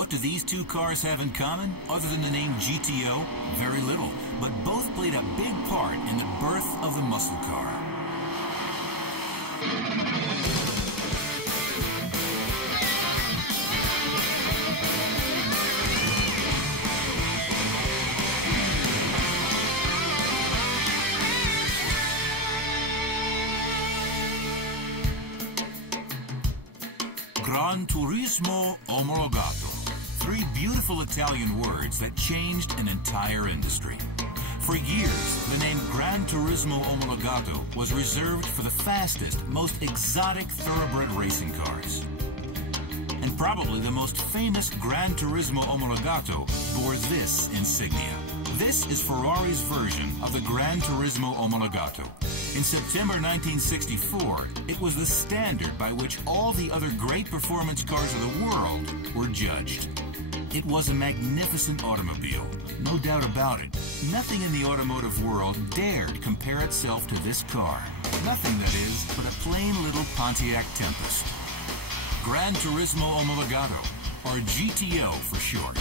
What do these two cars have in common, other than the name GTO? Very little, but both played a big part in the birth of the muscle car. Gran Turismo Omologato. Three beautiful Italian words that changed an entire industry. For years, the name Gran Turismo Omologato was reserved for the fastest, most exotic thoroughbred racing cars. And probably the most famous Gran Turismo Omologato bore this insignia. This is Ferrari's version of the Gran Turismo Omologato. In September 1964, it was the standard by which all the other great performance cars of the world were judged. It was a magnificent automobile, no doubt about it. Nothing in the automotive world dared compare itself to this car. Nothing, that is, but a plain little Pontiac Tempest. Gran Turismo Omologato, or GTO for short.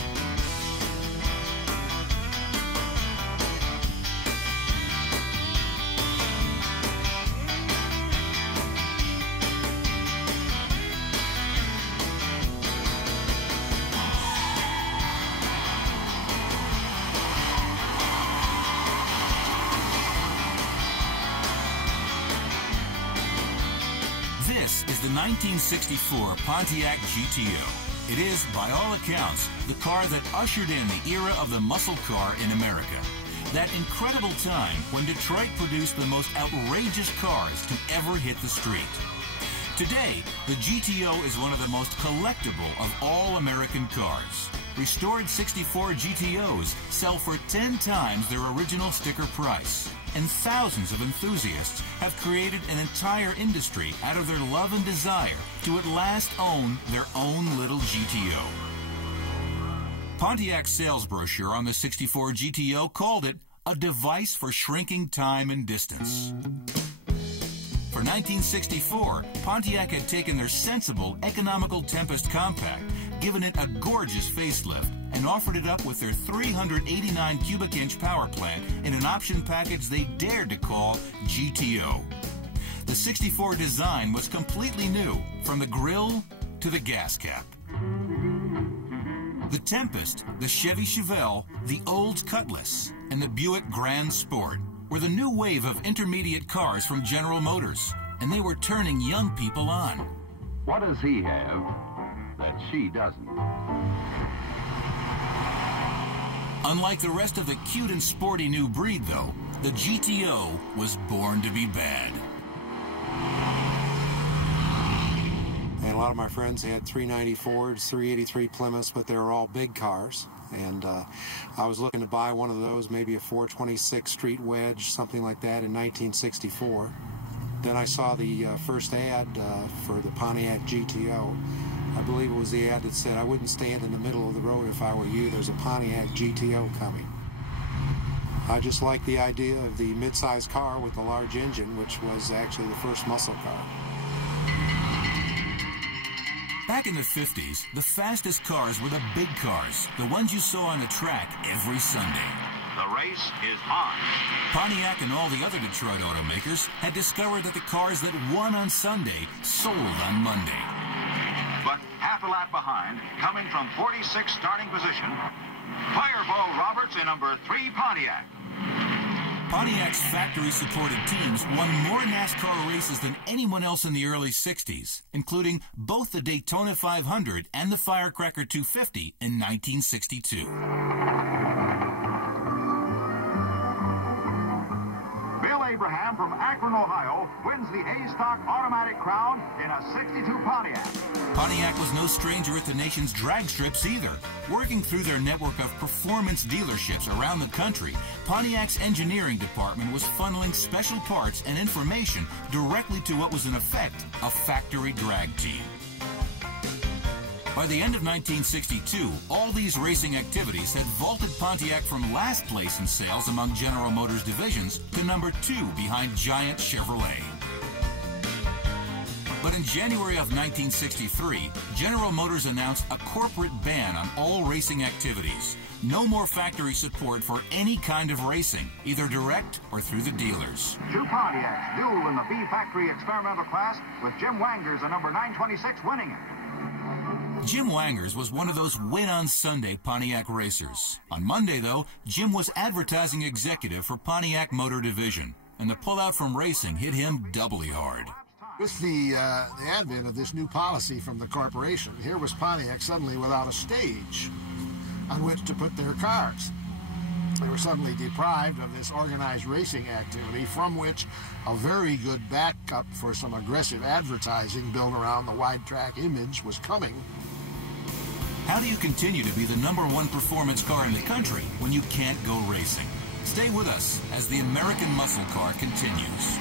This is the 1964 Pontiac GTO. It is, by all accounts, the car that ushered in the era of the muscle car in America. That incredible time when Detroit produced the most outrageous cars to ever hit the street. Today, the GTO is one of the most collectible of all American cars. Restored 64 GTOs sell for 10 times their original sticker price. And thousands of enthusiasts have created an entire industry out of their love and desire to at last own their own little GTO. Pontiac's sales brochure on the 64 GTO called it a device for shrinking time and distance. For 1964, Pontiac had taken their sensible, economical Tempest Compact, given it a gorgeous facelift, and offered it up with their 389 cubic inch power plant in an option package they dared to call GTO. The 64 design was completely new, from the grille to the gas cap. The Tempest, the Chevy Chevelle, the Olds Cutlass, and the Buick Grand Sport were the new wave of intermediate cars from General Motors, and they were turning young people on. What does he have that she doesn't? Unlike the rest of the cute and sporty new breed, though, the GTO was born to be bad. And a lot of my friends had 390 Fords, 383 Plymouths, but they were all big cars. And I was looking to buy one of those, maybe a 426 Street Wedge, something like that, in 1964. Then I saw the first ad for the Pontiac GTO. I believe it was the ad that said, "I wouldn't stand in the middle of the road if I were you. There's a Pontiac GTO coming." I just liked the idea of the mid-size car with the large engine, which was actually the first muscle car. Back in the 50s, the fastest cars were the big cars, the ones you saw on the track every Sunday. The race is on. Pontiac and all the other Detroit automakers had discovered that the cars that won on Sunday sold on Monday. But half a lap behind, coming from 46th starting position, Fireball Roberts in number 3 Pontiac. Pontiac's factory-supported teams won more NASCAR races than anyone else in the early 60s, including both the Daytona 500 and the Firecracker 250 in 1962. Bill Abraham from Akron, Ohio, wins the A-Stock automatic crown in a 62 Pontiac. Pontiac was no stranger at the nation's drag strips either. Working through their network of performance dealerships around the country, Pontiac's engineering department was funneling special parts and information directly to what was in effect a factory drag team. By the end of 1962, all these racing activities had vaulted Pontiac from last place in sales among General Motors divisions to number 2 behind Giant Chevrolet. But in January of 1963, General Motors announced a corporate ban on all racing activities. No more factory support for any kind of racing, either direct or through the dealers. Two Pontiacs duel in the B Factory experimental class, with Jim Wangers, the number 926, winning it. Jim Wangers was one of those win-on-Sunday Pontiac racers. On Monday, though, Jim was advertising executive for Pontiac Motor Division, and the pullout from racing hit him doubly hard. With the advent of this new policy from the corporation, here was Pontiac suddenly without a stage on which to put their cars. They were suddenly deprived of this organized racing activity, from which a very good backup for some aggressive advertising built around the wide track image was coming. How do you continue to be the #1 performance car in the country when you can't go racing? Stay with us as the American muscle car continues.